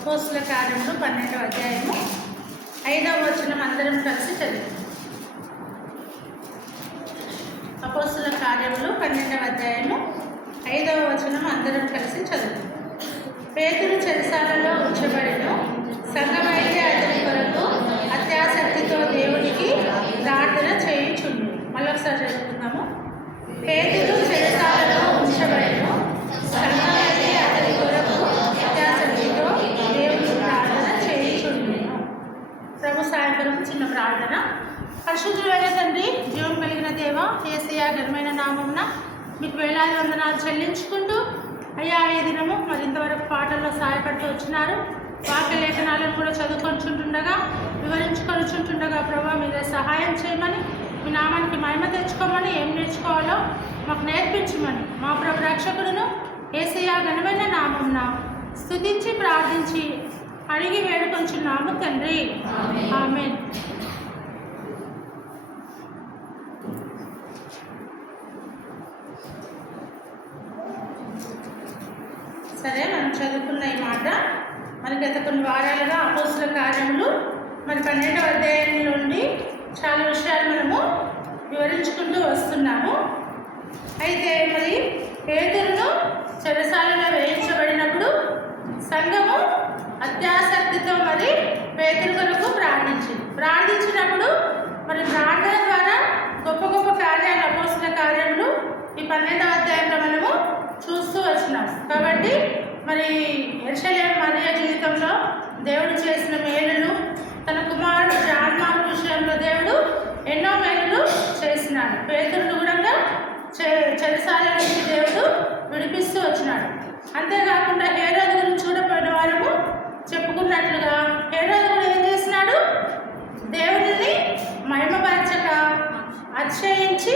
అపోస్తుల కార్యములు 12వ అధ్యాయము 5వ వచనం అందరం కలిసి చదువు. అపోస్తుల కార్యములు 12వ అధ్యాయము 5వ వచనం అందరం కలిసి చదువు. పేతురు చెరసాలలో ఉంచబడెను. సంఘమైతే అతని కొరకు అత్యాసక్తితో దేవునికి ప్రార్థన చేయుచుండు. మళ్ళొకసారి చదువుకుందాము. పేతురు చెరసాలలో ఉంచబడెను. సంఘమైతే అతని కొరకు అత్యాసక్తితో దేవునికి ప్రార్థన చేయుచుండు. ప్రభు సాయంత్రం చిన్న ప్రార్థన. పరిశుద్ధుడైన తండ్రి, జీవం కలిగిన దేవ, యేసయ్య ఘనమైన నామమున మీకు వేలాది వందనాలు చెల్లించుకుంటూ, అయ్యా ఈ దినము మరి ఇంతవరకు పాటల్లో సహాయపడుతూ వచ్చినారు. వాక్య లేఖనాలను కూడా చదువుకొనిచుంటుండగా, వివరించుకొనిచుంటుండగా ప్రభావ మీరే సహాయం చేయమని, మీ నామానికి మహిమ తెచ్చుకోమని, ఏం నేర్చుకోవాలో మాకు నేర్పించమని మా ప్రభు రక్షకుడును యేసయ్య ఘనమైన నామమున స్తుతించి ప్రార్థించి అడిగి వేడుకొంచున్నాము తండ్రి, ఆమేన్. సరే, మనం చదువుకున్న ఈ మాట మనకి గత కొన్ని వారాలుగా అపోస్తుల కార్యములు మరి 12వ అధ్యాయం నుండి చాలా విషయాలు మనము వివరించుకుంటూ వస్తున్నాము. అయితే మరి పేతురును చెరసాలలో వేయించబడినప్పుడు సంఘము అత్యాసక్తితో మరి పేతురు కొరకు ప్రార్థించినప్పుడు మరి ప్రార్థన ద్వారా గొప్ప గొప్ప కార్యాలు అపోస్తుల కార్యములు ఈ 12వ అధ్యాయంలో మనము చూస్తూ వచ్చినాం. కాబట్టి మరి యెరూషలేము మరియ జీవితంలో దేవుడు చేసిన మేలులు, తన కుమారుడు జాన్ మార్కు విషయంలో దేవుడు ఎన్నో మేలులు చేసినాడు. పేతురును కూడా చెరసాల నుంచి దేవుడు విడిపిస్తూ వచ్చినాడు. అంతేకాకుండా హేరోదు గురించి చూడపోయిన వారము చెప్పుకున్నట్లుగా హేరోదు కూడా ఏం చేసినాడు? దేవుడిని మహిమపరచక అతిశయించి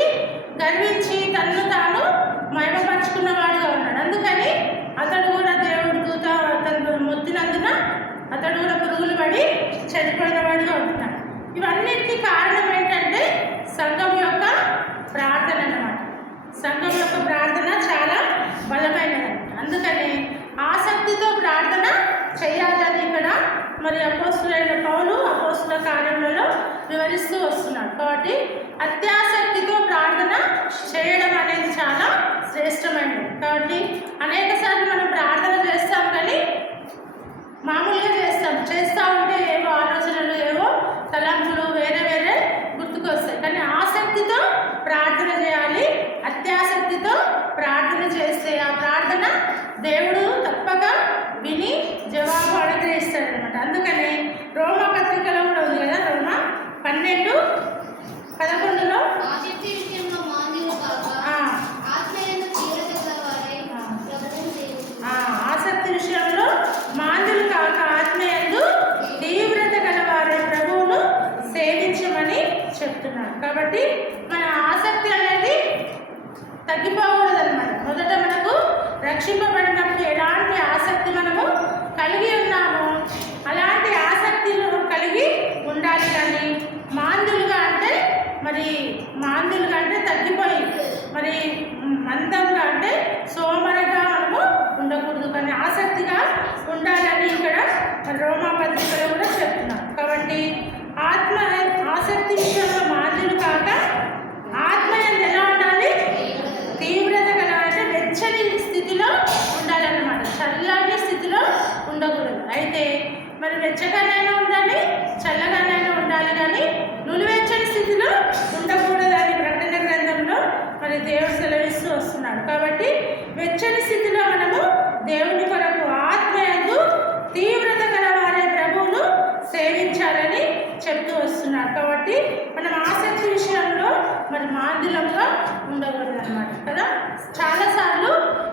గర్వించి తనను తాను మహిమపరుచుకున్నవాడుగా ఉన్నాడు. అందుకని అతడు కూడా దేవుడు దూత అతను మొత్తినందున అతడు కూడా పురుగులు పడి చనిపోయినవాడుగా ఉంటున్నాడు. ఇవన్నిటికీ కారణం ఏంటంటే సంఘం యొక్క ప్రార్థన అన్నమాట. సంఘం యొక్క ప్రార్థన చాలా బలమైనది. అందుకని ఆసక్తితో ప్రార్థన చేయాలని ఇక్కడ మరి అపోస్తులైన పౌలు అపోస్తుల కార్యములలో వివరిస్తూ వస్తున్నాడు. కాబట్టి అత్యాసక్తితో ప్రార్థన చేయడం అనేది చాలా శ్రేష్టమైనది. కాబట్టి అనేక సార్లు మనం ప్రార్థన చేస్తాం, కానీ మామూలుగా చేస్తూ ఉంటే ఏవో ఆలోచనలు, ఏవో తలంపులు వేరే వేరే గుర్తుకొస్తాయి. కానీ ఆసక్తితో ప్రార్థన చేయాలి. అత్యాసక్తితో ప్రార్థన చేస్తే ఆ ప్రార్థన దేవుడు తప్పక విని జవాబు అనుగ్రహిస్తాడు అనమాట. అందుకని రోమా పత్రికలో కూడా ఉంది కదా, రోమా 12:11 ఆసక్తి విషయంలో మాంద్యులు కాక ఆత్మయందు తీవ్రత గలవారే ప్రభువును సేవించమని చెప్తున్నారు. కాబట్టి మన ఆసక్తి అనేది తగ్గిపోకూడదు అనమాట. మొదట మనకు రక్షింపబడినప్పుడు ఎలాంటి ఆసక్తి మనము కలిగి ఉన్నామో అలాంటి ఆసక్తిని కలిగి ఉండాలి. కానీ మాంద్యులుగా అంటే తగ్గిపోయి మరి మందంగా అంటే సోమరగా మనము ఉండకూడదు, కానీ ఆసక్తిగా ఉండాలని ఇక్కడ రోమా పత్రికలో కూడా చెప్తున్నారు. కాబట్టి ఆసక్తి విషయంలో మాంద్యులు కాక ఆత్మయందు ఎలా ఉండాలి? తీవ్రత గల అంటే వెచ్చని స్థితిలో ఉండాలన్నమాట. చల్లని స్థితిలో ఉండకూడదు. అయితే మరి వెచ్చగానైనా ఉండాలి, చల్లగానైనా ఉండాలి, కానీ నులివెచ్చని స్థితిలో ఉండకూడదు అని ప్రకటన గ్రంథంలో మరి దేవుడు సెలవిస్తూ వస్తున్నాడు. కాబట్టి వెచ్చని స్థితిలో మనము దేవుని కొరకు ఆత్మయందు తీవ్రత గల వారే ప్రభువును సేవించాలని చెప్తూ వస్తున్నాడు. కాబట్టి మనం ఆసక్తి విషయంలో మరి మాంద్యులంగా ఉండకూడదు అనమాట కదా. చాలాసార్లు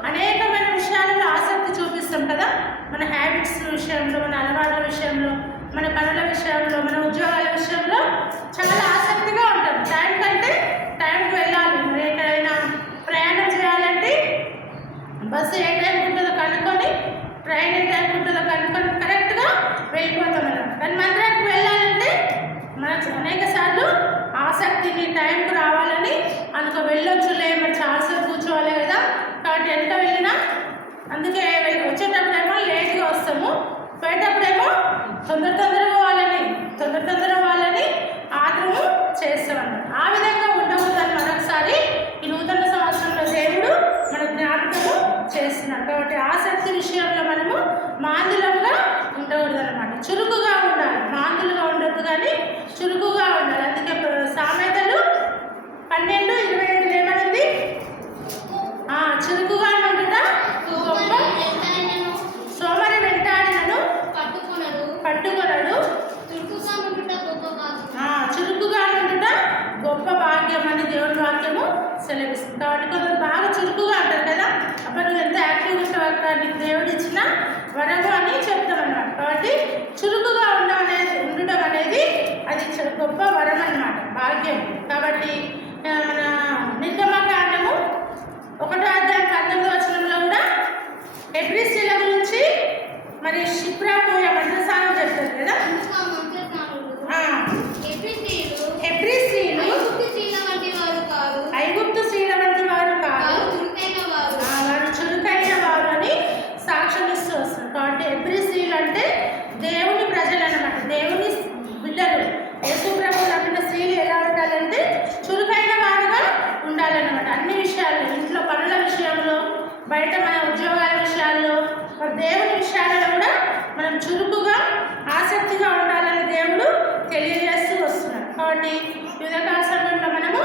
అనేకమైన విషయాలలో ఆసక్తి చూపిస్తాం కదా. మన హ్యాబిట్స్ విషయంలో, మన అలవాట్ల విషయంలో, మన పనుల విషయంలో, మన ఉద్యోగాల విషయంలో చాలా ఆసక్తిగా ఉంటాం. టైం కంటే టైంకి వెళ్ళాలి. మరి ఎక్కడైనా ప్రయాణం చేయాలంటే బస్సు ఏ టైంకి ఉంటుందో కనుక్కొని, ట్రైన్ ఏ టైంకి ఉంటుందో కనుక్కొని కరెక్ట్గా వెళ్ళిపోతాం మనం. కానీ మందిరానికి వెళ్ళాలంటే మనకు అనేక సార్లు ఆసక్తిని టైంకి రావాలని అందుకు వెళ్ళొచ్చులే, మరి చాలాసేపు కూర్చోవాలి కదా. కాబట్టి ఎంత వెళ్ళినా అందుకే వచ్చేటప్పుడేమో లేట్గా వస్తాము, పోయేటప్పుడు తొందరగా వాళ్ళని ఆదరము చేస్తామన్నమాట. ఆ విధంగా ఉండకూడదని మరొకసారి ఈ నూతన సంవత్సరంలో దేవుడు మన జ్ఞాపకము చేస్తున్నాడు. కాబట్టి ఆసక్తి విషయంలో మనము మాందులంగా ఉండకూడదు అనమాట. చురుకుగా ఉండాలి, మాందులుగా ఉండొద్దు కానీ చురుకుగా ఉండాలి. అందుకే సామెతలు 12:27 ఏమనింది? చురుకుగా ఉండుట గొప్ప, సోమరి వెంటాడినను పట్టుకొనడు, చురుకుగా ఉండుట గొప్ప భాగ్యం అని దేవుని వాక్యము సెలవిస్తుంది. కాబట్టి కొందరు బాగా చురుకుగా అంటారు కదా, అప్పుడు నువ్వు ఎంత యాక్టివ్గా ఉంటావు అక్కడ, నీకు దేవుడు ఇచ్చిన వరము అని చెప్తామన్నమాట. కాబట్టి చురుకుగా ఉండడం అనేది అది గొప్ప వరం అన్నమాట, భాగ్యం. కాబట్టి మన నిర్గమకాండము 1:19 కూడా హెబ్రీ స్త్రీల గురించి మరి షిప్రా పోయే మంత్రసానం చెప్తారు కదా. హెబ్రీ స్త్రీలు ఐగుప్తు స్త్రీల వంటి వారు కాదు, వారు చురుకైన వారు అని సాక్ష్యం ఇస్తూ వస్తారు. కాబట్టి హెబ్రీ స్త్రీలు అంటే దేవుని ప్రజలు అన్నమాట, దేవుని బిడ్డలు. యేసు ప్రభువు నమ్మిన స్త్రీలు ఎలా ఉండాలంటే చురుకైన వారుగా ఉండాలన్నమాట. అన్ని విషయాల్లో, ఇంట్లో పనుల విషయంలో, బయట మన ఉద్యోగాల విషయాల్లో, దేవుని విషయాలలో కూడా మనం చురుకుగా ఆసక్తిగా ఉండాలని దేవుడు తెలియజేస్తూ వస్తున్నాడు. కాబట్టి ఉదయకాల సమయంలో మనము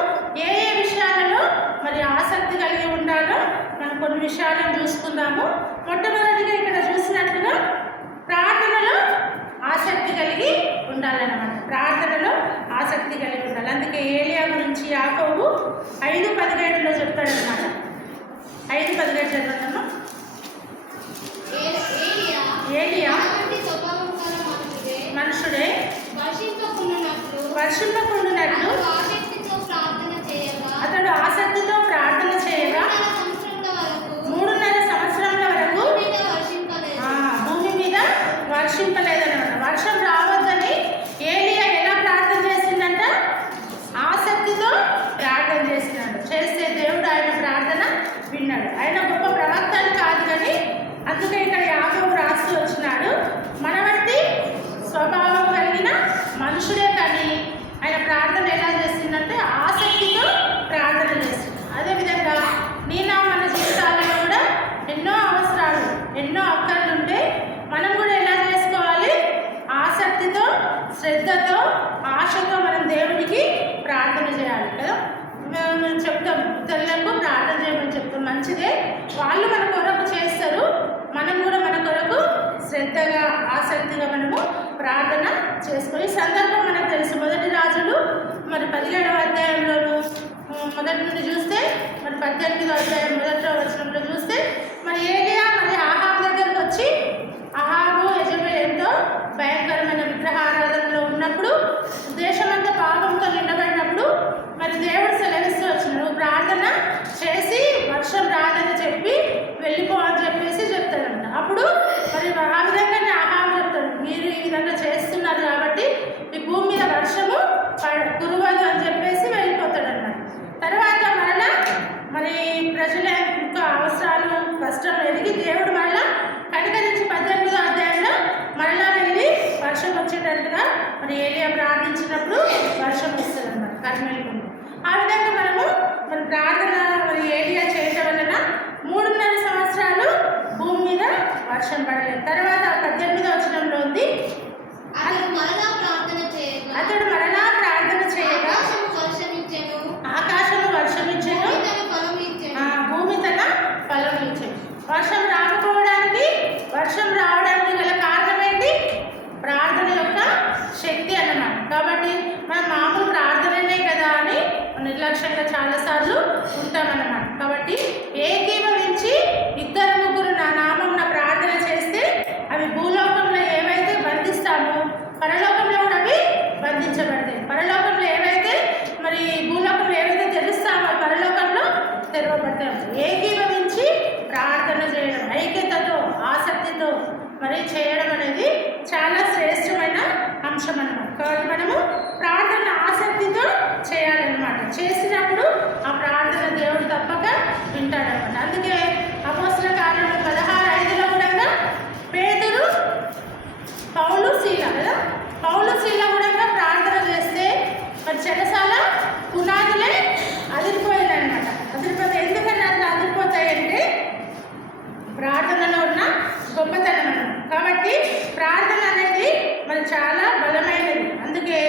ఏ విషయాలలో మరి ఆసక్తి కలిగి ఉండాలో మనం కొన్ని విషయాలను చూసుకుందాము. మొట్టమొదటిగా ఇక్కడ చూసినట్లుగా ప్రార్థనలో ఆసక్తి కలిగి ఉండాలన్నమాట. ప్రార్థనలో ఆసక్తి కలిగి ఉండాలి. అందుకే ఏలియా గురించి యాకోబు 5:17 చెప్తాడన్నమాట. 5:17 చదవమ్మా. ఏలియా మనుషుడే వర్షింపకుండునట్లు అతడు ఆసక్తితో ప్రార్థన చేయగా 3.5 సంవత్సరాల వరకు భూమి మీద వర్షింపలేదన్నమాట. వర్షం రావద్దని ఏలియా ఎలా ప్రార్థన చేసిందంట? ఆసక్తితో ప్రార్థన చేసినాడు. చేస్తే దేవుడు ఆయన ప్రార్థన విన్నాడు. ఆయన గొప్ప ప్రవక్తలు కాదు కానీ అందుకే ఇక్కడ యాకోబు రాస్తూ వచ్చినాడు, మన వంటి స్వభావం కలిగిన మనుషుడే కానీ ఆయన ప్రార్థన ఎలా చేసిందంటే ఆసక్తితో ప్రార్థన చేసింది. అదేవిధంగా మన జీవితాలలో కూడా ఎన్నో అవసరాలు, ఎన్నో అక్కర్లు ఉంటే మనం కూడా ఎలా చేసుకోవాలి? ఆసక్తితో, శ్రద్ధతో, ఆశతో మనం దేవునికి ప్రార్థన చేయాలి కదా. మేము చెప్తాం తల్లకు ప్రార్థన చేయమని చెప్తాం, మంచిదే. వాళ్ళు మన కొరకు చేస్తారు, మనం కూడా మన కొరకు శ్రద్ధగా, ఆసక్తిగా మనము ప్రార్థన చేసుకొని. సందర్భం మనకు తెలుసు. 1 రాజులు మరి 17వ అధ్యాయంలోను మొదటి నుండి చూస్తే, మరి 18వ అధ్యాయం 1వ వచనంలో చూస్తే, మరి ఏలియా మరి ఆహాబు దగ్గరకు వచ్చి, ఆహాబు యెజెబెల్ ఎంతో భయంకరమైన విగ్రహారాధనలో ఉన్నప్పుడు, దేశమంతా పాపంతో నిండబడినప్పుడు మరి దేవుడు సెలవిస్తూ వచ్చినాడు, ప్రార్థన చేసి వర్షం రాదని చెప్పి వెళ్ళిపో అని చెప్పేసి చెప్తాడంట. అప్పుడు మరి ఆ విధంగానే ఆహాబు చెప్తాడు, మీరు ఈ విధంగా చేస్తున్నారు కాబట్టి ఈ భూమి మీద వర్షము కురవదు అని చెప్పేసి వెళ్ళిపోతాడన్నమాట. తర్వాత మరలా మరి ప్రజల యొక్క అవసరాలు, కష్టం ఎదిగి దేవుడు మరలా కనికరించి 18వ అధ్యాయంలో మరలా వెళ్ళి వర్షం వచ్చేటట్టుగా మరి ఏలియా ప్రార్థించినప్పుడు వర్షం వస్తుంది అన్నమాట, కర్మేలుకుంది. ఆ విధంగా మనము మరి ప్రార్థన మరి ఏలియా చేయటం వలన 3.5 సంవత్సరాలు భూమి మీద వర్షం పడలేదు. తర్వాత 18వ వచనంలో ఉంది, అతడు మరలా ప్రార్థన చేయగా ఆకాశము వర్షమిచ్చెను, భూమి తన ఫలం ఇచ్చెను. వర్షం రావడానికి గల కారణం ఏంటి? ప్రార్థన యొక్క శక్తి అన్నమాట. కాబట్టి మనం మామూలు ప్రార్థననే కదా అని నిర్లక్ష్యంగా చాలాసార్లు ఉంటామన్నమాట. కాబట్టి ఏకీభవించి 2-3 నా నామమున ప్రార్థన చేస్తే అవి భూలోకంలో ఏవైతే బంధిస్తామో పరలోకంలో కూడా అవి బంధించబడతాయి. పరలోకంలో ఏవైతే మరి భూలోకంలో ఏవైతే తెలుస్తామో పరలోకంలో తెరవబడతాయి. ఏకీభవించి ప్రార్థన చేయడం, ఐక్యతతో, ఆసక్తితో మరి చేయడం అనేది చాలా శ్రేష్టమైన అంశం అన్నమాట. కాబట్టి మనము ప్రార్థన ఆసక్తితో చేయాలన్నమాట. చేసినప్పుడు ఆ ప్రార్థన దేవుడు తప్పక వింటాడన్నమాట. అందుకే అపోస్తల కార్యములు 16:5 కూడా పేతురు, పౌలు, సీల కదా ప్రార్థనలో ఉన్న గొప్పతనం. కాబట్టి ప్రార్థన అనేది మరి చాలా బలమైనది. అందుకే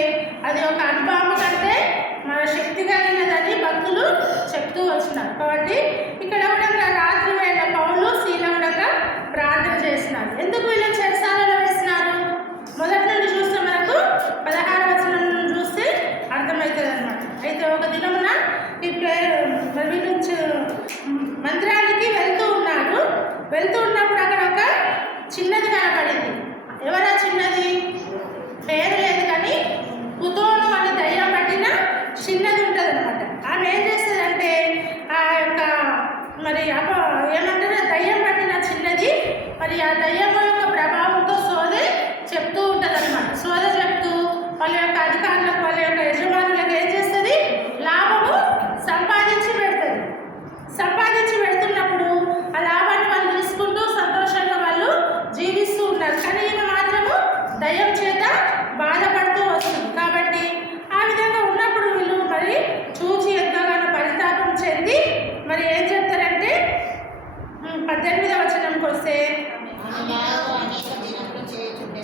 అది ఒక అనుభవం కంటే మన శక్తి కలిగినదని భక్తులు చెప్తూ వచ్చినారు. కాబట్టి ఇక్కడ కూడా రాత్రి వేళ పౌలు శీల కూడా ప్రార్థన చేస్తున్నారు. ఎందుకు వీళ్ళు చెరసాలలో వేస్తున్నారు? మొదటి నుండి చూస్తే మనకు 16వ వచనం నుండి చూస్తే అర్థమవుతుంది అనమాట. అయితే ఒక దినమున వీళ్ళు మందిరానికి వెళ్తూ ఉన్నప్పుడు అక్కడ ఒక చిన్నది కనపడింది. ఎవరా చిన్నది? పేరు లేదు కానీ కుతోను అని దయ్యం పట్టిన చిన్నది ఉంటుంది అనమాట. ఆమె ఏం చేస్తుందంటే ఆ యొక్క మరి ఏమంటారు దయ్యం పట్టిన చిన్నది మరి ఆ దయ్యం యొక్క ప్రభావంతో సోదె చెప్తూ ఉంటుంది అనమాట. సోదె చెప్తూ వాళ్ళ యొక్క అధికారులకు వాళ్ళ యొక్క యజమానులకు ఏం చేస్తుంది? లాభము సంపాదించి పెడుతున్నప్పుడు ఆ లాభాన్ని వాళ్ళు తీసుకుంటూ సంతోషంగా వాళ్ళు జీవిస్తూ ఉన్నారు. కానీ ఈమె మాత్రము దయ్యం చేత బాధపడుతూ వస్తుంది. కాబట్టి ఆ విధంగా ఉన్నప్పుడు వీళ్ళు మరి చూసి ఎంతగానో పరితాపం చెంది మరి ఏం చెప్తారంటే 18వ వచనంకి వస్తే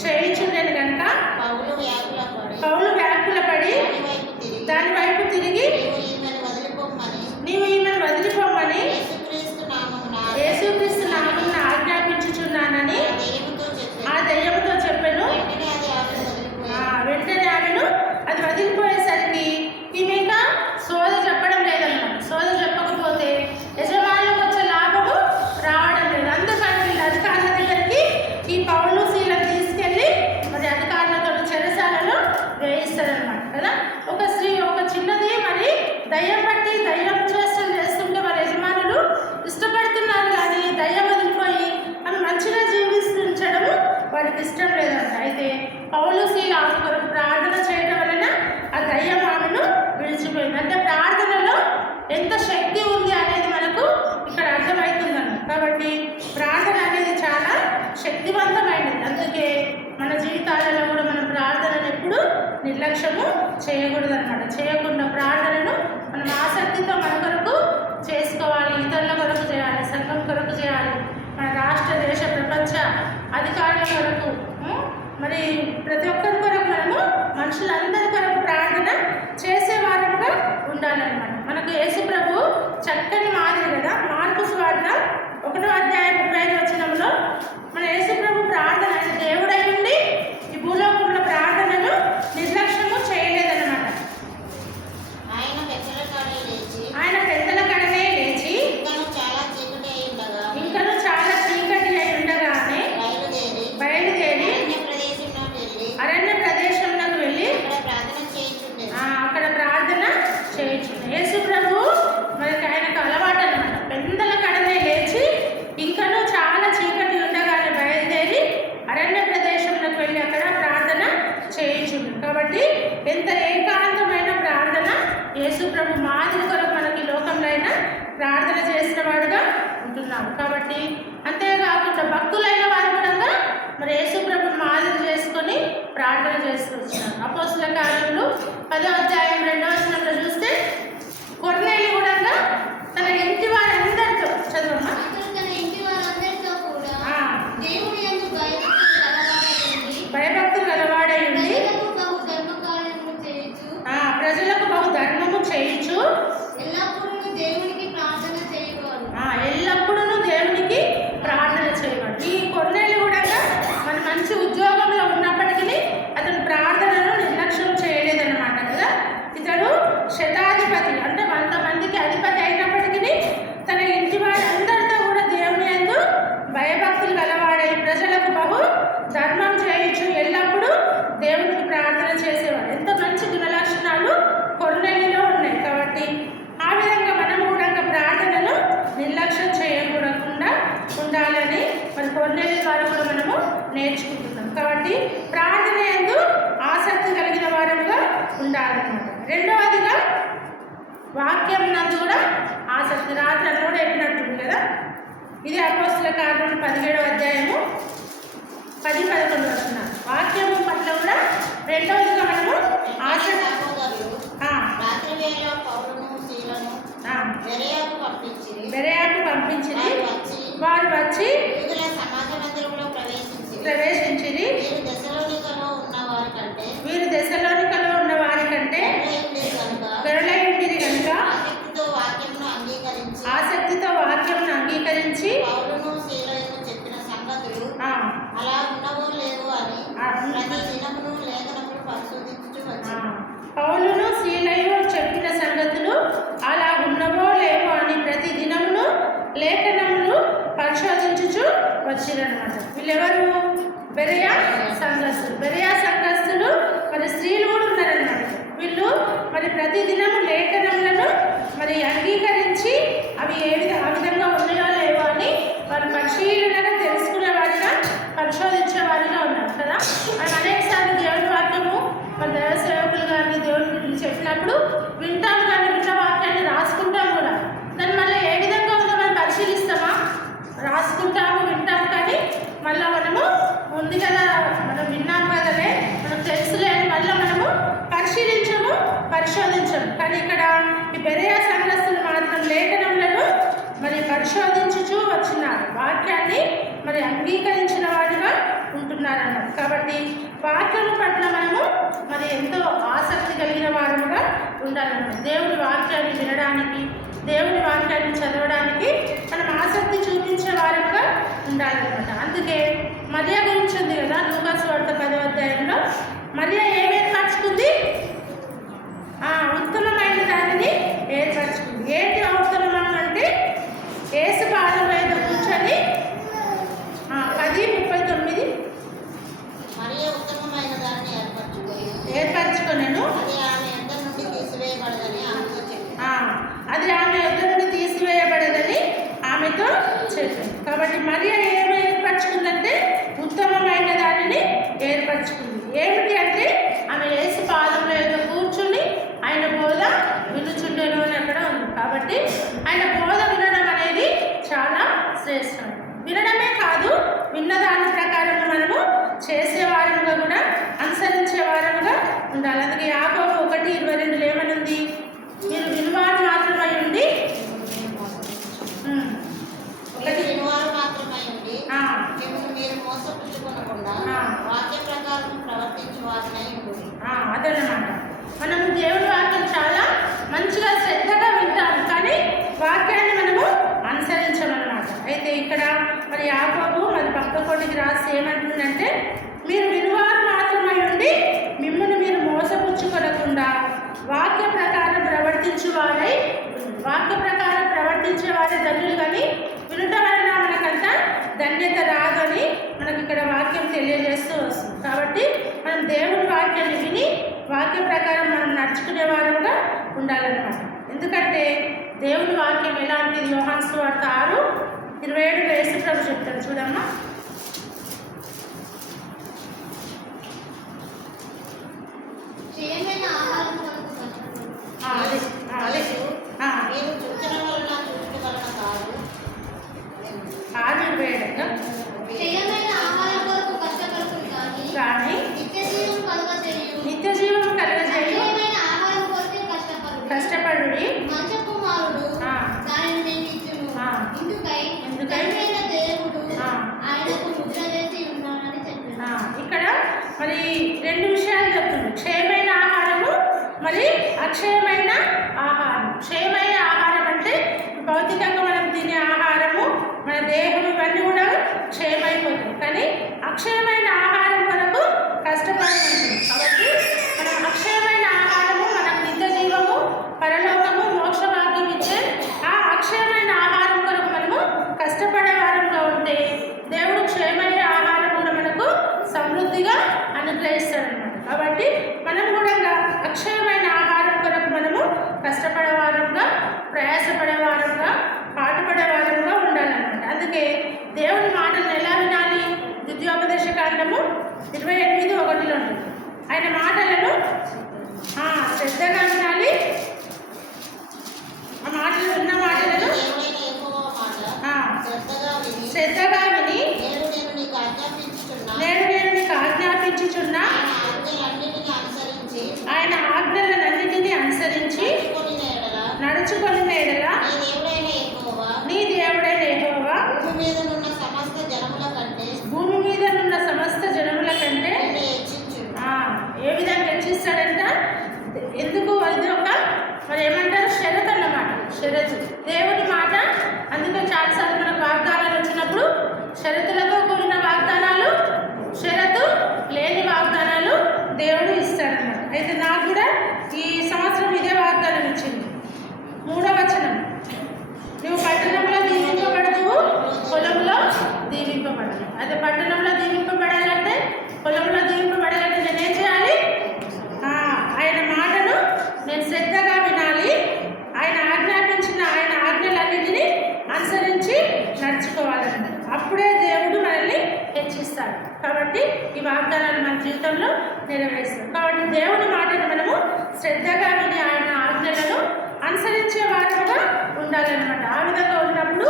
చేయించుండేది కనుక పౌలు వ్యాకుల పడి దాని వైపు తిరిగి నీవు ఈమెను వదిలిపోమని యేసుక్రీస్తు నామమున ఆజ్ఞాపించుచున్నానని ఆ దయ్యముతో చెప్పెను. వెంటనే ఆమెను అది వదిలిపోయేసరికి ఈమె ఇంకా సోద చెప్పడం లేదన్నమాట. సోద చెప్పకపోతే యజమానులకు వచ్చే లాభము రావడం లేదు. అందుకని వీళ్ళు అధికారుల దగ్గరికి ఈ పౌలు శీలను తీసుకెళ్ళి మరి అధికారులతో చెరసాలలో వేయిస్తారనమాట కదా. ఒక స్త్రీ ఒక చిన్నది మరి దయ్యం పట్టి దయ్యం చేస్తుంటే వాళ్ళ యజమానులు ఇష్టపడుతున్నారు కానీ దయ్యం వదిలిపోయి ఆమె మంచిగా జీవించడము వాళ్ళకి ఇష్టం లేదంట. అయితే పౌలు శీల ఆమె కొరకు ప్రార్థన చేయడం వలన ఆ దయ్యం ఆమెను విడిచిపోయింది. అంటే ప్రార్థనలో ఎంత శక్తి ఉంది అనేది మనకు ఇక్కడ అర్థమవుతుందన్న. కాబట్టి ప్రార్థన అనేది చాలా శక్తివంతమైనది. అందుకే మన జీవితాలలో కూడా మనం ప్రార్థనను ఎప్పుడు నిర్లక్ష్యము చేయకూడదు అనమాట. చేయకుండా ప్రార్థనను మనం ఆసక్తితో మన కొరకు చేసుకోవాలి, ఇతరుల కొరకు చేయాలి, సంఘం కొరకు చేయాలి, మన రాష్ట్ర దేశ ప్రపంచ అధికారుల కొరకు మరి ప్రతి ఒక్కరి కొరకు మనము మనుషులందరి కొరకు ప్రార్థన చేసేవారుగా ఉండాలన్నమాట. మనకు యేసు ప్రభు చక్కని మాదిరి కదా. మార్కు సువార్త 1వ అధ్యాయం 35వ వచనంలో మన యేసు ప్రభు ప్రార్థన ఆయన దేవుడై ఉండి ఈ భూలోకంలో ప్రార్థనను నిర్లక్ష్యము చేయలేదన్నమాట. ఆయన పెద్దల కడనే లేచి ఇంకను చాలా చీకటి అయి ఉండగానే బయలుదేరి అరణ్య ప్రదేశంలోకి వెళ్ళి అక్కడ ప్రార్థన చేయించుండే. యేసు ప్రభు మనకి ఆయనకు అలవాటు అనమాట. పెద్దల కడనే లేచి ఇంకను చాలా చీకటి ఉండగానే బయలుదేరి అరణ్య ప్రదేశంలోకి వెళ్ళి అక్కడ ప్రార్థన చేయించుండు. కాబట్టి ఎంత ఏకాంతమైన ప్రార్థన యేసు ప్రభు మాదిరి కొరకు మనకి లోకంలో అయినా ప్రార్థన చేసిన వాడుగా ఉంటున్నాము. కాబట్టి అంతేకాకుండా భక్తులైన వారు కూడా మరి యేసు ప్రభు మాదిరి చేసుకొని ప్రార్థన చేస్తూ వచ్చినారు. అపోస్తుల కార్యములు 10వ అధ్యాయం 2వ వచనంలో చూస్తే కొర్నేలి కూడా తన ఇంటి వారందరితో చదవమ్మా భయభక్తులు గలవాడై ఉండి ప్రజలకు బహు ధర్మము చేయించు ఎల్లప్పుడూ దేవునికి ప్రార్థన చేయవాడు. ఈ కొర్నేలి కూడా మన మంచి ఉద్యోగంలో ఉన్నప్పటికీ అతను ప్రార్థనను నిర్లక్ష్యం చేయలేదన్నమాట కదా. ఇతడు శతాధిపతి అంటే 100 మందికి అధిపతి అయినప్పటికీ తన ఇంటి వారందరితో కూడా దేవుని యందు భయభక్తులు గలవాడై ప్రజలకు బహు ధర్మం చేయించు ఎల్లప్పుడూ దేవునికి ప్రార్థన చేసేవాడు. ఎంత మంచి గుణలక్షణాలు కొర్నేలిలో ఉన్నాయి. కాబట్టి ఆ విధంగా మనం కూడా ప్రార్థనను నిర్లక్ష్యం చేయకూడకుండా ఉండాలని మరి కొర్నేలి ద్వారా కూడా మనము నేర్చుకుంటున్నాం. కాబట్టి ప్రార్థన యందు ఆసక్తి కలిగిన వారుగా ఉండాలన్నమాట. రెండవదిగా వాక్యం నందు కూడా ఆసక్తి. రాత్రి అని కూడా చెప్పినట్టుంది కదా. ఇది అపోస్తుల కార్యములు 17వ అధ్యాయము 10-11 వచనాలు. వాక్యము పట్ల కూడా రెండవదిగా మనము ఆసక్తి. బెరయాకు పంపించింది. వారు వచ్చి వచ్చిరనమాట. వీళ్ళెవరు? బెరయా సంఘస్థులు. బెరయా సంఘస్థులు మరి స్త్రీలు కూడా ఉన్నారనమాట. వీళ్ళు మరి ప్రతిదినము లేఖనములను మరి అంగీకరించి అవి ఆ విధంగా ఉన్నాయో లేవో అని వాళ్ళు పరిశీలనగా తెలుసుకునే వారిగా పరిశోధించే వారిగా ఉన్నారు కదా. మనం అనేకసార్లు దేవుని వాక్యము మన దైవ సేవకులు కానీ దేవుని గురించి చెప్పినప్పుడు వింటాం, కానీ విన్న వాక్యాన్ని రాసుకుంటాం కూడా. దాన్ని మళ్ళీ ఏ విధంగా ఉందో మనం పరిశీలిస్తామా? రాసుకుంటాము, వింటాము, కానీ మళ్ళీ మనము ఉంది కదా, మనం విన్నాం కదలే, మనకు తెలుసులే అని మళ్ళీ మనము పరిశీలించము, పరిశోధించము. కానీ ఇక్కడ ఈ బెరయా సంఘస్థులు మాత్రం లేఖనములను మరి పరిశోధించుచూ వచ్చినారు, వాక్యాన్ని మరి అంగీకరించిన వాడిగా ఉంటున్నారన్నారు. కాబట్టి వాక్యం పట్ల మనము మరి ఎంతో ఆసక్తి కలిగిన వారుగా ఉండాలన్నమాట. దేవుని వాక్యాన్ని వినడానికి, దేవుని వాక్యాన్ని చదవడానికి మనం ఆసక్తి చూపించే వారుగా ఉండాలన్నమాట. అందుకే మరియా గురించి ఉంది కదా, లూకా సువార్త 10వ అధ్యాయంలో. మరియా ఏమి ఏర్పరచుకుంది? ఉత్తమమైన దానిని ఏర్పరచుకుంది. ఏంటి ఉత్తమం అంటే యేసు పాదం మీద కూర్చొని 10:39 ఏర్పరచుకొనెను, అది ఆమె యొద్ద నుండి తీసివేయబడదని ఆమెతో చెప్పాను. కాబట్టి మరియా ఏమి ఏర్పరచుకుందంటే ఉత్తమమైన దానిని ఏర్పరచుకుంది. ఏమిటి అంటే ఆమె యేసు పాదంలో ఏదో కూర్చుని ఆయన బోధ వినుచుండెను అని అక్కడ ఉంది. కాబట్టి ఆయన బోధ వినడం అనేది చాలా శ్రేష్టం. వినడమే కాదు, విన్న దాని ప్రకారం మనము చేసేవారముగా కూడా అనుసరించేవారముగా ఉండాలి. అందుకే యాకోబు 1:22 ఏమనుంది? మీరు వినువారు మాత్రమై ఉండి అదన్నమాట. మనము దేవుడి వాక్యం చాలా మంచిగా శ్రద్ధగా వింటాము, కానీ వాక్యాన్ని మనము అనుసరించమన్నమాట. అయితే ఇక్కడ మరి యాకోబు మరి పక్కకోటికి రాసి ఏమంటుందంటే, మీరు వినువారు మాత్రమై ఉండి మిమ్మల్ని మీరు మోసపుచ్చుకొనకుండా వాక్య ప్రకారం ప్రవర్తించేవారై, వాక్య ప్రకారం ప్రవర్తించే వారి ధన్యులు, కానీ వినుట వలన మనకంత ధన్యత రాదని మనకి ఇక్కడ వాక్యం తెలియజేస్తూ వస్తుంది. కాబట్టి మనం దేవుడి వాక్యాన్ని విని వాక్య ప్రకారం మనం నడుచుకునే వారంగా ఉండాలన్నమాట. ఎందుకంటే దేవుని వాక్యం ఎలాంటిది? యోహాను సువార్త 6:27 యేసు ప్రభు చెప్తారు, చూడమ్మా. కానీ నిత్య జీవం కలుగజేయు కష్టపడుడి. ఇక్కడ మరి 2 విషయాలు చెప్తుంది. క్షయమైన ఆహారము, మరి అక్షయమైన ఆహారం. క్షయమైన ఆహారం అంటే భౌతికంగా మనం తినే ఆహారము, మన దేహం, ఇవన్నీ కూడా క్షయమైపోతుంది. కానీ అక్షయమైన ఆహారం కొరకు కష్టపడుతుంది. కాబట్టి మనం అక్షయమైన ఆహారము, మనకు నిత్య జీవము, పరలోకము, మోక్ష భాగ్యం ఇచ్చే ఆ అక్షయమైన ఆహారం కొరకు మనము కష్టపడే వారంగా ఉంటే దేవుడు క్షయమైన ఆహారం కూడా మనకు సమృద్ధిగా అనుగ్రహిస్తాడనమాట. కాబట్టి మనం కూడా అక్షయమైన ఆహారం కొరకు మనము కష్టపడే వారంగా, ప్రయాసపడే వారంగా, పాటుపడే వారంగా ఉండాలన్నమాట. అందుకే దేవుని మాటలను ఎలా వినాలి? ద్వితీయోపదేశ కాండము 28:1 ఉంటుంది. ఆయన మాటలను శ్రద్ధగా వినాలి. ఆ మాటలు ఉన్న మాటలను శ్రద్ధగా విని, నేను నీకు ఆజ్ఞాపించుచున్నా ఆయన ఆజ్ఞలన్నిటినీ అనుసరించి నడుచుకొని ఎడల నీ దేవుడైన యెహోవా భూమి మీద ఉన్న సమస్త జనముల కంటే ఏ విధంగా హెచ్చిస్తాడంట? ఎందుకు? అది ఒక మరి ఏమంటారు, షరతు అన్నమాట. షరతు దేవుని మాట. అందుకే చాలాసార్లు మనకు వాగ్దానాలు వచ్చినప్పుడు షరతులతో కూడిన వాగ్దానాలు, షరతు లేని వాగ్దానాలు దేవుడు ఇస్తాడన్నమాట. అయితే నాకు కూడా ఈ సంవత్సరం ఇదే వాగ్దానం ఇచ్చింది. 3వ వచనం, నువ్వు పట్టణంలో దీవింపబడదువు, పొలంలో దీవింపబడదు. ఉంచిస్తాడు. కాబట్టి ఈ వాగ్దానాలు మన జీవితంలో నెరవేరుస్తాడు. కాబట్టి దేవుని మాటను మనము శ్రద్ధగా విని ఆయన ఆజ్ఞలను అనుసరించే వారముగా ఉండాలన్నమాట. ఆ విధంగా ఉన్నప్పుడు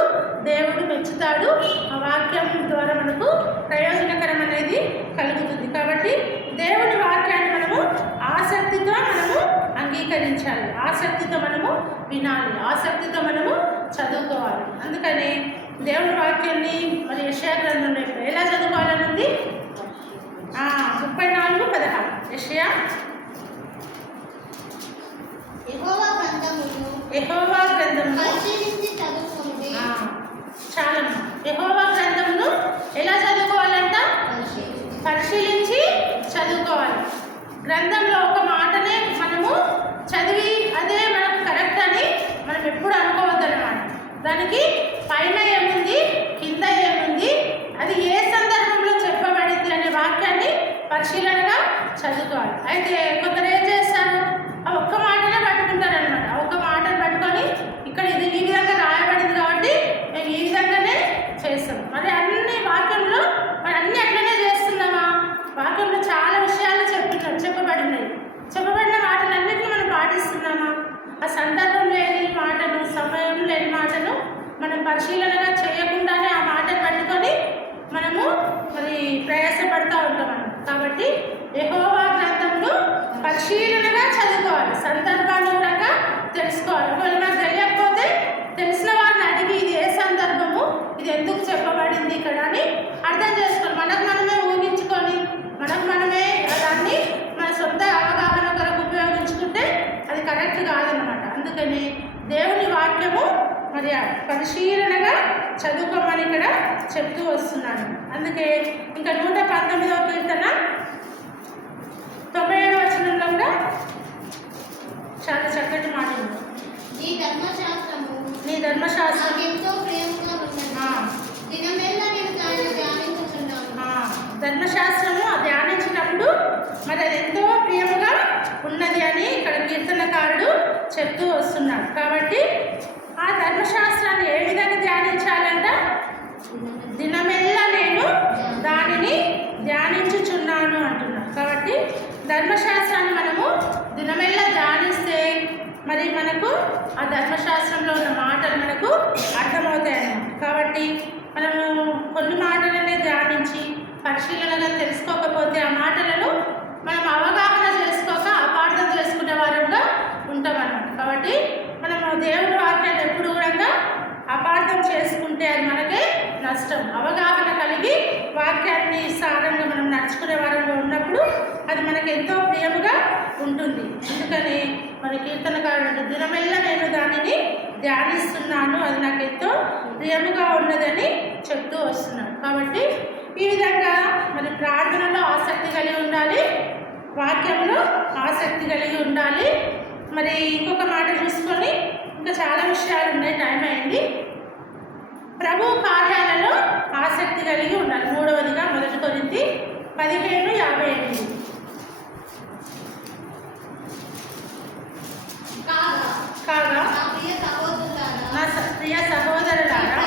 దేవుడు మెచ్చుతాడు. ఆ వాక్యం ద్వారా మనకు ప్రయోజనకరం అనేది కలుగుతుంది. కాబట్టి దేవుని వాక్యాన్ని మనము ఆసక్తితో మనము అంగీకరించాలి, ఆసక్తితో మనము వినాలి, ఆసక్తితో మనము చదువుకోవాలి. అందుకని దేవుని వాక్యాన్ని మరి యెషయా గ్రంథంలో ఎలా చదువుకోవాలని ఉంది? 34:16 యెషయా యెహోవా గ్రంథమును చాలా యెహోవా గ్రంథమును ఎలా చదువుకోవాలంట? పరిశీలించి చదువుకోవాలి. గ్రంథంలో ఒక మాటనే మనము చదివి అదే మనకు కరెక్ట్ అని మనం ఎప్పుడు అనుకోవద్దన్నమాట. దానికి పైన ఏముంది, కింద ఏముంది, అది ఏ సందర్భంలో చెప్పబడింది అనే వాక్యాన్ని పరిశీలనగా చదువుకోవాలి. అయితే కొందరు ఏం చేస్తారు, ఆ ఒక్క మాటనే పట్టుకుంటారనమాట. ఆ ఒక్క మాటను పట్టుకొని ఇక్కడ ఇది ఈ విధంగా రాయబడింది కాబట్టి మేము ఈ విధంగానే చేస్తాం. మరి అన్ని వాక్యంలో మరి అన్ని అట్లనే చేస్తున్నామా? వాక్యంలో చాలా విషయాలు చెప్పబడినాయి. చెప్పబడిన మాటలన్నింటినీ మనం పాటిస్తున్నామా? ఆ సందర్భం లేని మాటను, సమయం లేని మాటను మనం పరిశీలనగా చేయకుండానే ఆ మాటను పట్టుకొని మనము మరి ప్రయాసపడుతూ ఉంటాం. కాబట్టి యెహోవా గ్రంథంలో పరిశీలనగా చదువుకోవాలి, సందర్భానుగుణంగా తెలుసుకోవాలి. ఒకవేళ మనకు తెలియకపోతే తెలిసిన వారిని అడిగి ఇది ఏ సందర్భము, ఇది ఎందుకు చెప్పబడింది ఇక్కడ అని అర్థం చేసుకోవాలి. మనకు మనమే ఊహించుకొని మనకు మనమే దాన్ని మన సొంత అవగాహన కొరకు ఉపయోగించుకుంటే అది కరెక్ట్ కాదన్నమాట. అందుకని దేవుని వాక్యము మరి పరిశీలనగా చదువుకోమని ఇక్కడ చెప్తూ వస్తున్నాను. అందుకే ఇంకా 119వ కీర్తన 97వ వచనంలో కూడా చాలా చక్కటి మాట ఉంది. నీ ధర్మశాస్త్రం ఎంతో ప్రియముగా ధర్మశాస్త్రము ధ్యానించినప్పుడు మరి అది ఎంతో ప్రియముగా ఉన్నది అని ఇక్కడ కీర్తనకారుడు చెప్తూ వస్తున్నాడు. కాబట్టి ఆ ధర్మశాస్త్రాన్ని ఏ విధంగా ధ్యానించాలంట? దినమెల్లా నేను దానిని ధ్యానించుచున్నాను అంటున్నాను. కాబట్టి ధర్మశాస్త్రాన్ని మనము దినమెల్లా ధ్యానిస్తే మరి మనకు ఆ ధర్మశాస్త్రంలో ఉన్న మాటలు మనకు అర్థమవుతాయి అన్నమాట. కాబట్టి మనము కొన్ని మాటలనే ధ్యానించి పరిశీలనగా తెలుసుకోకపోతే ఆ మాటలను మనం అవగాహన చేసుకోక అపార్థం చేసుకునే వారంగా ఉంటామన్నమాట. కాబట్టి మనము దేవుని వాక్యాన్ని ఎప్పుడు కూడా అపార్థం చేసుకుంటే అది మనకే నష్టం. అవగాహన కలిగి వాక్యాన్ని సారంగా మనం నడుచుకునే వారంగా ఉన్నప్పుడు అది మనకు ఎంతో ప్రియముగా ఉంటుంది. అందుకని మరి కీర్తనకారుడు దినమెల్లా నేను దానిని ధ్యానిస్తున్నాను, అది నాకు ఎంతో ప్రియముగా ఉన్నదని చెప్తూ వస్తున్నాను. కాబట్టి ఈ విధంగా మరి ప్రార్థనలో ఆసక్తి కలిగి ఉండాలి, వాక్యంలో ఆసక్తి కలిగి ఉండాలి. మరి ఇంకొక మాట చూసుకొని ఇంకా చాలా విషయాలు ఉన్నాయి, టైం అయింది. ప్రభు కార్యాలలో ఆసక్తి కలిగి ఉండాలి. 3వదిగా 1 కొరింథీ 15:58 కాగా నా ప్రియ సహోదరులారా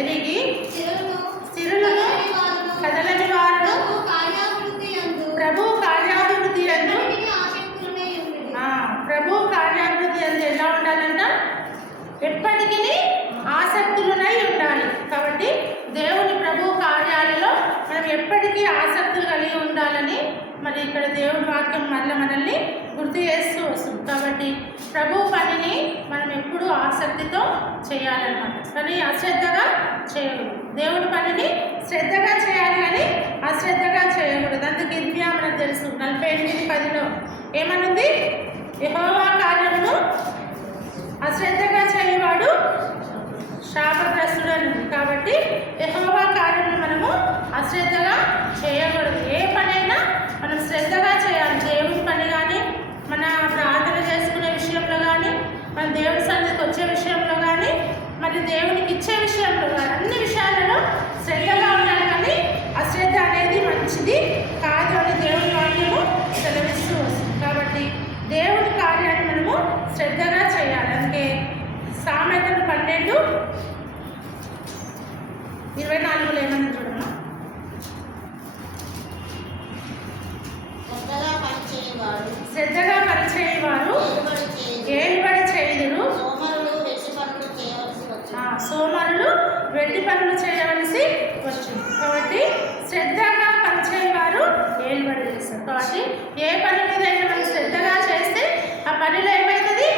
ఎరిగి స్థిరులను కదలని వారు ప్రభు కార్యాభివృద్ధి అందు ఎలా ఉండాలంట? ఎప్పటికీ ఆసక్తులనై ఉండాలి. కాబట్టి దేవుని ప్రభు కార్యాలలో మనం ఎప్పటికీ ఆసక్తులు కలిగి ఉండాలని మరి ఇక్కడ దేవుని వాక్యం మనల్ని గుర్తు చేస్తూ వస్తుంది. కాబట్టి ప్రభు పనిని మనం ఎప్పుడూ ఆసక్తితో చేయాలన్నమాట. కానీ అశ్రద్ధగా చేయకూడదు. దేవుడి పనిని శ్రద్ధగా చేయాలి కానీ అశ్రద్ధగా చేయకూడదు. అందుకే ఇర్మియా మనకు తెలుసు 48:10 ఏమనుంది? యెహోవా కార్యమును అశ్రద్ధగా చేయవాడు శాపగ్రస్తుడు అని. కాబట్టి యెహోవా కార్యమును మనము అశ్రద్ధగా చేయకూడదు. ఏ పనైనా మనం శ్రద్ధగా చేయాలి. దేవుని పని కానీ, మన ప్రార్థన చేసుకునే విషయంలో కానీ, మన దేవుని సన్నిధికి వచ్చే విషయంలో కానీ, మరి దేవునికి ఇచ్చే విషయంలో కానీ, అన్ని విషయాలలో శ్రద్ధగా ఉండాలి. కానీ అశ్రద్ధ అనేది మంచిది కాదు అని దేవుని వాక్యము సెలవిస్తూ వస్తుంది. కాబట్టి దేవుని కార్యాన్ని మనము శ్రద్ధగా చేయాలి. అందుకే సామెతలు 12 24లో ఏమన్నా చూడమ్మా. శ్రద్ధగా పనిచేయవారు ఏలుబడి చేయుదురు, సోమరులు వెట్టి పనులు చేయవలసి వచ్చింది. కాబట్టి శ్రద్ధగా పనిచేయవారు ఏలుబడి చేస్తారు. కాబట్టి ఏ పని మీద మనం శ్రద్ధగా చేస్తే ఆ పనిలో ఏమవుతుంది,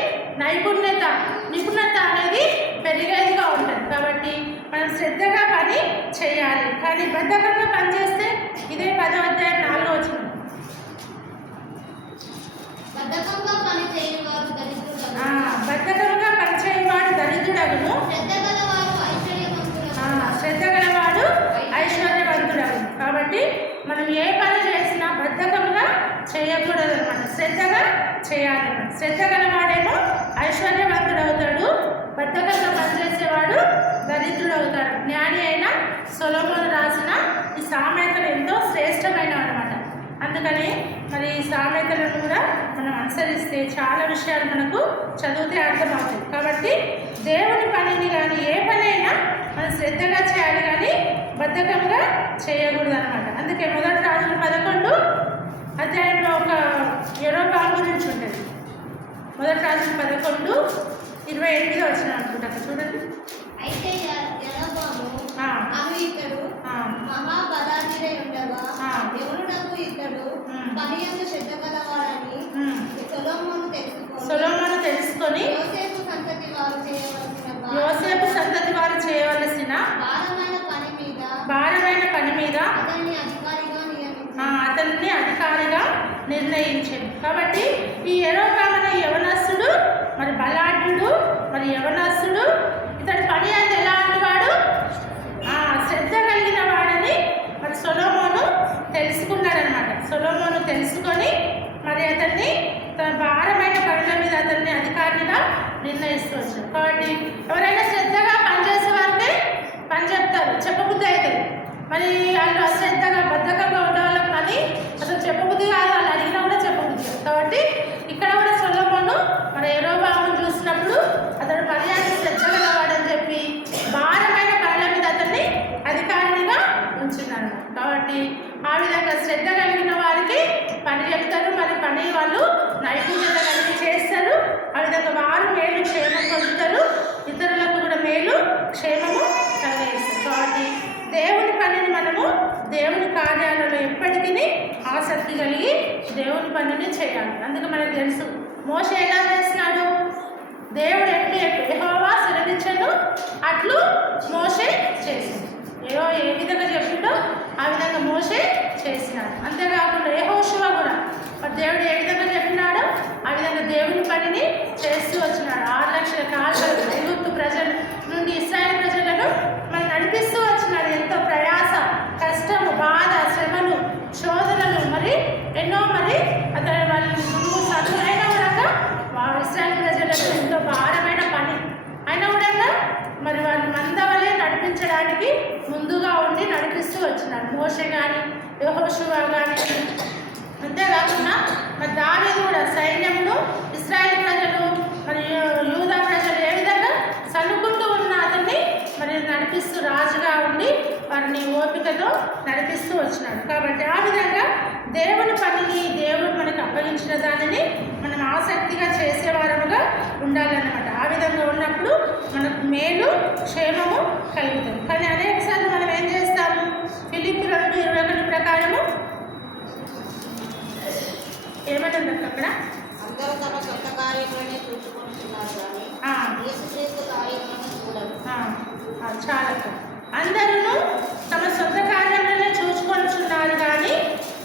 నిపుణత అనేది పెరిగేదిగా ఉంటుంది. కాబట్టి మనం శ్రద్ధగా పని చేయాలి. కానీ బద్ధకంగా పని చేస్తే ఇదే 10వ అధ్యాయం 4వ వచనం. బద్ధకంగా పనిచేయవాడు దరిద్రుడగును, శ్రద్ధ గలవాడు ఐశ్వర్యవంతుడగును. కాబట్టి మనం ఏ పని చేసినా బద్ధకంగా చేయకూడదు అన్నమాట, శ్రద్ధగా చేయాలన్నమాట. శ్రద్ధ గలవాడేమో ఐశ్వర్యవంతుడు అవుతాడు, బద్ధకంగా పనిచేసేవాడు దరిద్రుడు అవుతాడు. జ్ఞాని అయిన సొలొమోను రాసిన ఈ సామెతలు ఎంతో శ్రేష్టమైనవి అన్నమాట. అందుకని మరి ఈ సామెతలను కూడా మనం అనుసరిస్తే చాలా విషయాలు మనకు చదివితే అర్థమవుతాయి. కాబట్టి దేవుని పనిని కానీ ఏ పని అయినా మనం శ్రద్ధగా చేయాలి, కానీ బద్ధకంగా చేయకూడదు అనమాట. అందుకే 1 రాజులు 11 అధ్యాయంలో ఒక యెరోబాము గురించి ఉంటుంది. 1 రాజులు 11:28 వచ్చిన అనుకుంటా, చూడండి. అయితే యెరోబాము ఇతడు మహాబలాఢ్యుడై ఉండగా దేవుడునకు ఇతడు పనియందు శ్రద్ధ గలవాడని సొలొమోను తెలుసుకొని యోసేపు సంతతి వారు చేయవలసిన భారమైన పని మీద అతన్ని అధికారిగా నిర్ణయించాడు. కాబట్టి ఈ యెరోబాము అనే యవనస్తుడు మరి బలాఢ్యుడు, మరి యవనస్తుడు. ఇతడు పని అంటే ఎలా ఉన్నవాడు, శ్రద్ధ కలిగిన వాడని మరి సొలొమోను తెలుసుకున్నాడనమాట. సొలొమోను తెలుసుకొని మరి అతన్ని తన భారమైన పనుల మీద అతన్ని అధికారిగా నిర్ణయిస్తూ వచ్చాడు. కాబట్టి ఎవరైనా శ్రద్ధగా పనిచేసే వారికే పని చెప్తారు, చెప్పబుద్ధి అవుతుంది. మరి వాళ్ళు అశ్రద్ధగా బద్ధకంగా ఉండేవాళ్ళకి పని అసలు చెప్పబుద్ధి కాదు, వాళ్ళు అడిగినా కూడా చెప్పబుద్ధి కాదు. కాబట్టి ఇక్కడ కూడా సొలొమోను మరి యెరోబామును చూసినప్పుడు అతడు పని శ్రద్ధగా వాడని చెప్పి భారమైన పనుల మీద అతన్ని అధికారిగా ఉంచున్నాడు. కాబట్టి ఆ విధంగా శ్రద్ధ కలిగిన వారికి పని చెప్తారు, మరి పని వాళ్ళు నైపుణ్యత కలిగి చేస్తారు. ఆ విధంగా వారు మేలు క్షేమం పొందుతారు, ఇతరులకు కూడా మేలు క్షేమము కలిగిస్తారు. కాబట్టి దేవుని పనిని మనము దేవుని కార్యాలలో ఎప్పటికీ ఆసక్తి కలిగి దేవుని పనిని చేయాలి. అందుకే మనకు తెలుసు మోషే ఎలా చేస్తున్నాడు, దేవుడు ఎట్లు యెహోవా సెలవిచ్చాడు అట్లు మోషే చేసింది. ఏ విధంగా చెప్పిండో ఆ విధంగా మోషే చేసినాడు. అంతేకాకుండా యెహోషువ కూడా మరి దేవుడు ఏ విధంగా చెప్పినాడో ఆ విధంగా దేవుని పనిని చేస్తూ వచ్చినాడు. 6 లక్షల కాళ్ళ ఐగుప్తు ప్రజల నుండి ఇశ్రాయేలు ప్రజలను మరి నడిపిస్తూ వచ్చినాడు. ఎంతో ప్రయాస, కష్టము, బాధ, శ్రమలు, శోధనలు మరి ఎన్నో మరి అతని వాళ్ళు ముందు సదులైన కూడా ఇశ్రాయేలు ప్రజలకు ఎంతో భారమైన పని అయినా కూడా మరి వాళ్ళు మందవలే నడిపించడానికి ముందుగా ఉండి నడిపిస్తూ వచ్చినారు మోషే కానీ యెహోషువ కానీ. అంతేకాకుండా మరి దావీదు కూడా సైన్యమును ఇశ్రాయేలు ప్రజలు మరి యూదా ప్రజలు ఏ విధంగా సన్నుకుంటూ ఉన్న అతన్ని మరి నడిపిస్తూ రాజుగా ఉండి వారిని ఓపికతో నడిపిస్తూ వచ్చినాడు. కాబట్టి ఆ విధంగా దేవుని పనిని దేవుడు మనకు అప్పగించిన దానిని మనం ఆసక్తిగా చేసేవారముగా ఉండాలన్నమాట. ఆ విధంగా ఉన్నప్పుడు మనకు మేలు క్షేమము కలుగుతుంది. కానీ అనేకసార్లు మనం ఏం చేస్తాము, ఫిలిప్పీ 2:21 ప్రకారము ఏమంటుంది అక్కడ, అందరూ తమ సొంత కార్యములనే చూసుకుంటున్నారు కానీ యేసుక్రీస్తు కార్యములను చూడరు. చాలా అందరూ తమ సొంత కార్యములనే చూసుకొనుచున్నారు కానీ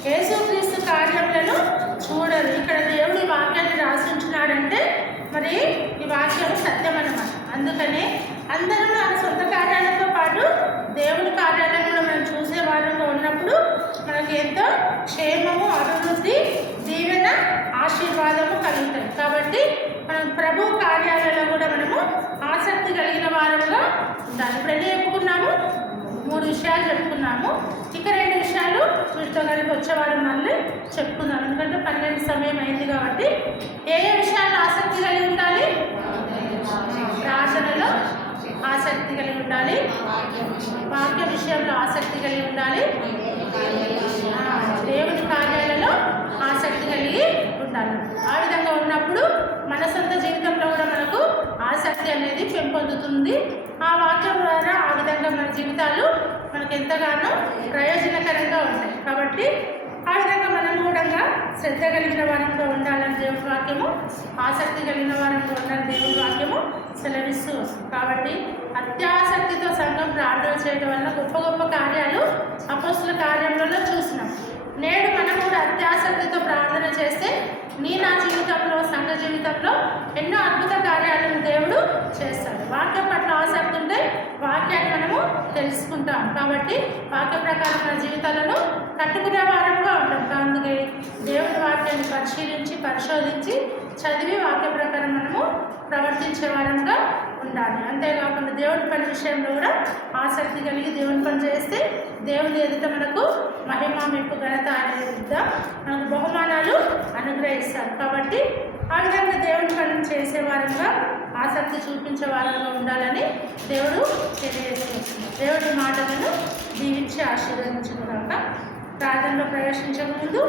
యేసుక్రీస్తు కార్యములను చూడరు. ఇక్కడ దేవుడి వాక్యాన్ని రాసించున్నాడంటే మరి ఈ వాక్యం సత్యం అన్నమాట. అందుకనే అందరూ మన సొంత కార్యాలతో పాటు దేవుని కార్యాలను కూడా మనం చూసే వారంగా ఉన్నప్పుడు మనకి ఎంతో క్షేమము, అభివృద్ధి, దీవెన, ఆశీర్వాదము కలుగుతాయి. కాబట్టి మనం ప్రభు కార్యాలలో కూడా మనము ఆసక్తి కలిగిన వారముగా ఉండాలి. ఇప్పుడు ఎన్ని చెప్పుకున్నాము, 3 విషయాలు చెప్పుకున్నాము. ఇక 2 విషయాలు వీటితో కలిపి వచ్చేవారు మళ్ళీ చెప్పుకుందాం. ఎందుకంటే 12 సమయం అయింది కాబట్టి ఏ విషయాలు ఆసక్తి కలిగి ఉండాలి, ప్రార్థనలో ఆసక్తి కలిగి ఉండాలి. వాక్య విషయంలో ఆసక్తి కలిగి ఉండాలి. దేవుని కార్యాలలో ఆసక్తి కలిగి ఉండాలి. ఆ విధంగా ఉన్నప్పుడు మన సొంత జీవితంలో కూడా మనకు ఆసక్తి అనేది పెంపొందుతుంది. ఆ వాక్యం ద్వారా ఆ విధంగా మన జీవితాలు మనకు ఎంతగానో ప్రయోజనకరంగా ఉంటాయి. కాబట్టి ఆ విధంగా మనం కూడా శ్రద్ధ కలిగిన వారంగా ఉండాలని దేవుని వాక్యము, ఆసక్తి కలిగిన వారంగా ఉండాలని దేవుని వాక్యము సెలవిస్తూ వస్తుంది. కాబట్టి అత్యాసక్తితో సంఘం ప్రార్థన చేయడం వల్ల గొప్ప గొప్ప కార్యాలు అపోస్తుల కార్యంలో చూసినాం. నేడు మనం కూడా అత్యాసక్తితో ప్రార్థన చేస్తే నా జీవితంలో, సంఘ జీవితంలో ఎన్నో అద్భుత కార్యాలను దేవుడు చేస్తాడు. వాక్యం పట్ల ఆసక్తి ఉంటే వాక్యాన్ని మనము తెలుసుకుంటాం. కాబట్టి వాక్య ప్రకారం మన జీవితాలను కట్టుకునే వారంగా ఉంటాం. అందుకే దేవుడి వాక్యాన్ని పరిశోధించి చదివి వాక్య ప్రకారం మనము ప్రవర్తించే వారంగా ఉండాలి. అంతేకాకుండా దేవుని పని విషయంలో కూడా ఆసక్తి కలిగి దేవుని పని చేస్తే దేవుని ఎదుట మనకు మహిమ, మెప్పు, ఘనత అనేది మనకు బహుమానాలు అనుగ్రహిస్తారు. కాబట్టి ఆ విధంగా దేవుని పని చేసే వారంగా, ఆసక్తి చూపించే వారంగా ఉండాలని దేవుడు తెలియజేస్తుంది. దేవుడి మాటలను దీవించి ఆశీర్వదించుకున్నాక ప్రార్థనలో ప్రవేశించక ముందు